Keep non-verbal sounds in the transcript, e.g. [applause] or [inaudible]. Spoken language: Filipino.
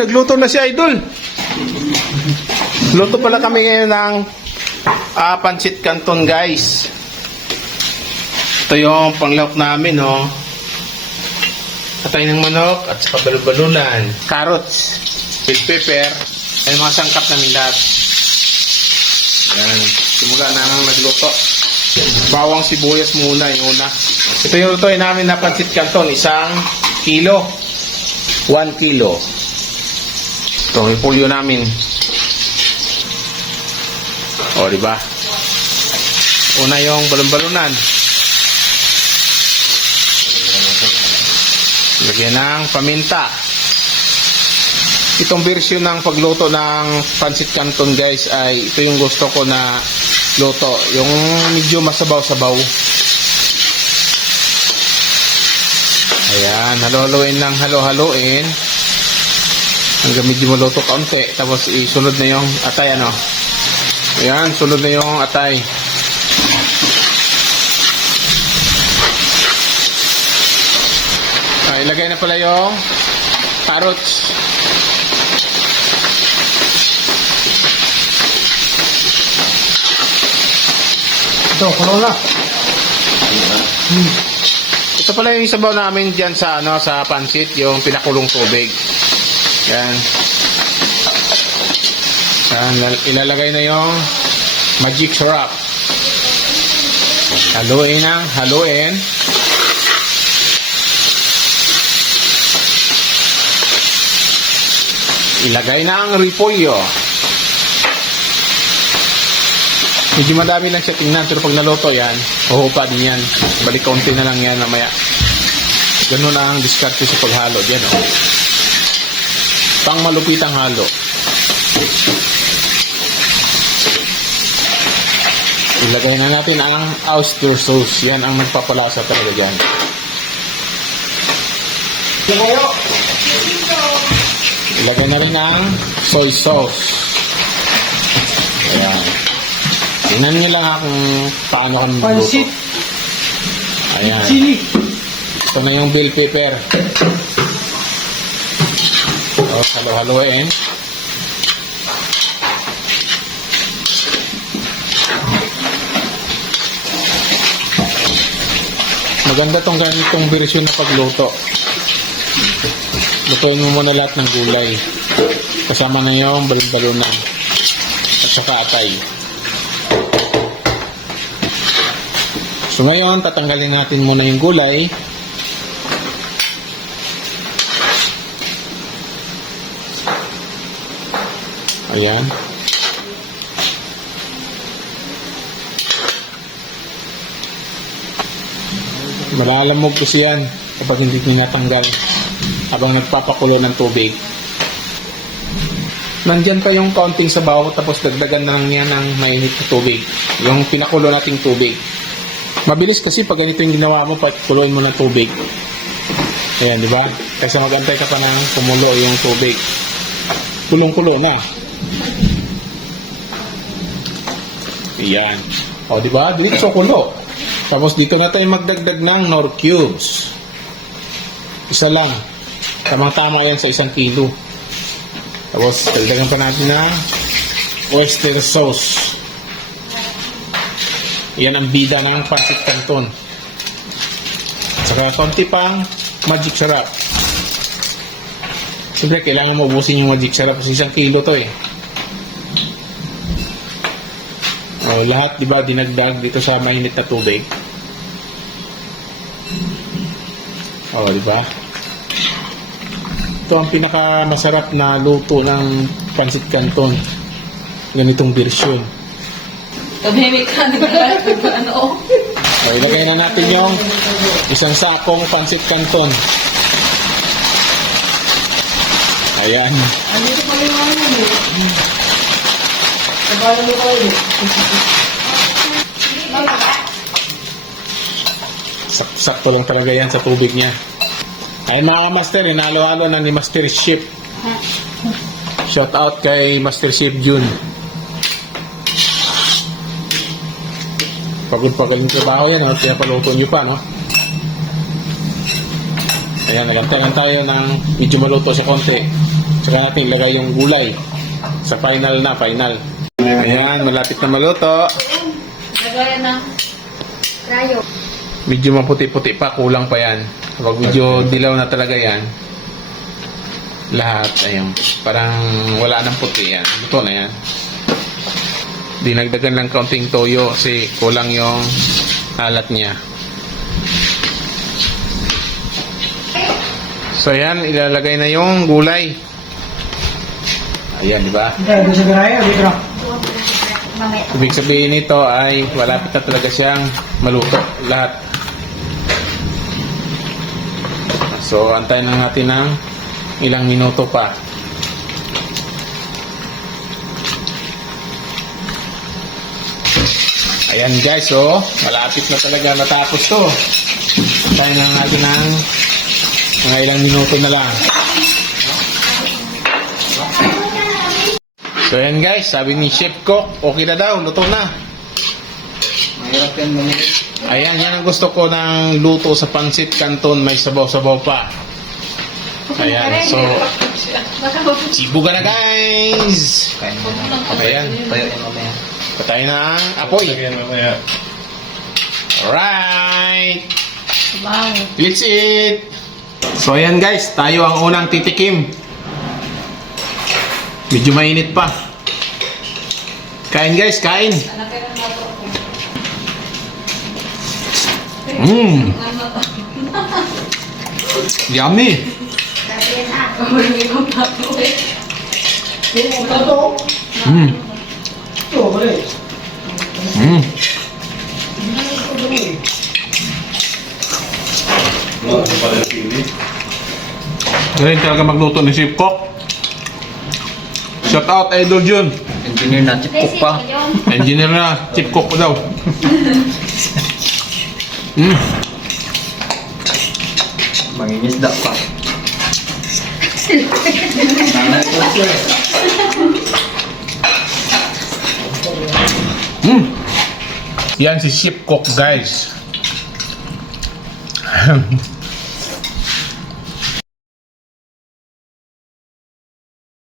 Nagluto na si Idol. Luto pala kami ngayon ng ah, pancit canton guys. Ito yung panglawak namin, oh. Patay ng manok at sa balbalunan. Carrots, bell pepper, ay mga sangkap namin lahat. Yan. Simula na ang nagluto. Bawang sibuyas muna yung una. Ito yung lutoy namin na pancit canton. Isang kilo. One kilo. Ito yung pulyo namin. O, di ba? Una yung balon-balunan. Lagyan ng paminta. Itong version ng pagluto ng pancit canton guys ay ito yung gusto ko na luto. Yung medyo masabaw-sabaw. Ayan, halo-haloin lang halo-haloin. Hanggang medyo maluto kaunti. Tapos isunod na yung atay ano. Ayan, sunod na yung atay. Ah, ilagay na pala yung carrots. Ito, kulo na. Ito pala yung sabaw namin dyan sa ano sa pansit, yung pinakulong tubig. Yan. Yan, lal- ilalagay na yung magic syrup. Haluin ng haluin. Ilagay na ang repolyo. Medyo madami lang siya tingnan, pero pag naluto yan, huhupa din yan. Balik kaunti na lang yan mamaya. Ganun ang diskarte sa paghalo. Diyan, oh. Pang malupitang halo. Ilagay na natin ang oyster sauce. Yan ang nagpapalasa talaga dyan. Ilagay na rin ang soy sauce. Ayan. Tingnan nyo lang kung paano kami magluto. Pansit. Ayan. Chili. Ito na yung bell pepper. O, halo-haloin. Maganda tong ganitong version na pagluto. Lutuin mo muna lahat ng gulay. Kasama na yung balon-balunan. At saka atay. So ngayon, tatanggalin natin muna yung gulay. Ayan. Malalamog kasi yan kapag hindi tinatanggal habang nagpapakulo ng tubig. Nandyan pa yung kaunting sabaw tapos dagdagan na lang yan ng mainit na tubig. Yung pinakulo nating tubig. Mabilis kasi pag ganito yung ginawa mo, pakuluin mo ng tubig. Ayan, di ba? Kasi magantay ka pa ng kumulo yung tubig. Kulong-kulo na. Ayan. O, di ba? Diretso kulo. Tapos dito na tayo magdagdag ng nor cubes. Isa lang. Tamang-tama yan sa isang kilo. Tapos, dagdagan pa natin ng oyster sauce. Yan ang bida ng pancit canton. Saka konti pang magic syrup. Siyempre, kailangan mo ubusin yung magic syrup kasi isang kilo to eh. O, lahat, di ba, dinagdag dito sa mainit na tubig. O, di ba? Ito ang pinakamasarap na luto ng pancit canton. Ganitong version. Tumimik ka ano? O, ilagay na natin yung isang sakong pancit canton. Ayan. Andito pa yung ano eh. Nabala mo kayo. Sak- sakto lang talaga yan sa tubig niya. Ay mga master, inalo-alo na ni Master Chef. Shout out kay Master Chef Jun. Pagod-pagod yung trabaho yan, oh. pinapaluto nyo pa, no? Ayan, nagantay lang tayo ng medyo maluto sa konti. Saka natin ilagay yung gulay. Sa final na, final. Ayan, malapit na maluto. Lagayan ng krayo. Medyo maputi-puti pa, kulang pa yan. Kapag medyo dilaw na talaga yan, lahat, ayun, parang wala nang puti yan. Luto na yan. Dinagdagan lang kaunting toyo kasi kulang yung alat niya. So yan, ilalagay na yung gulay. Ayan, di ba? Hindi, doon sa garaya, dito na. Mamaya. Ibig sabihin nito ay malapit na talaga siyang maluto lahat. So, antayin lang natin ng ilang minuto pa. Ayan guys, oh, malapit na talaga natapos to. Antayin lang natin ng mga ilang minuto na lang. So ayan guys, sabi ni Chef Cook, okay na daw, luto na. Mahirap yan mamili. Ayan, yan ang gusto ko ng luto sa pansit canton, may sabaw-sabaw pa. Ayan, so, sibuga na guys! Kain mo na. Ayan, Tayo yan mamaya. patay na ang apoy. Alright! Wow. Let's eat! So ayan guys, tayo ang unang titikim. Medyo mainit pa. Kain guys, kain! Mmm! Yummy! Mmm! Mmm! Galing talaga magluto ni Chef Cook. Shout out Idol Jun. Engineer na, chip cook pa. Engineer na, Chef Cook pa daw. Mm. Mangingisda pa. Mm. Yan si Chef Cook guys. [laughs]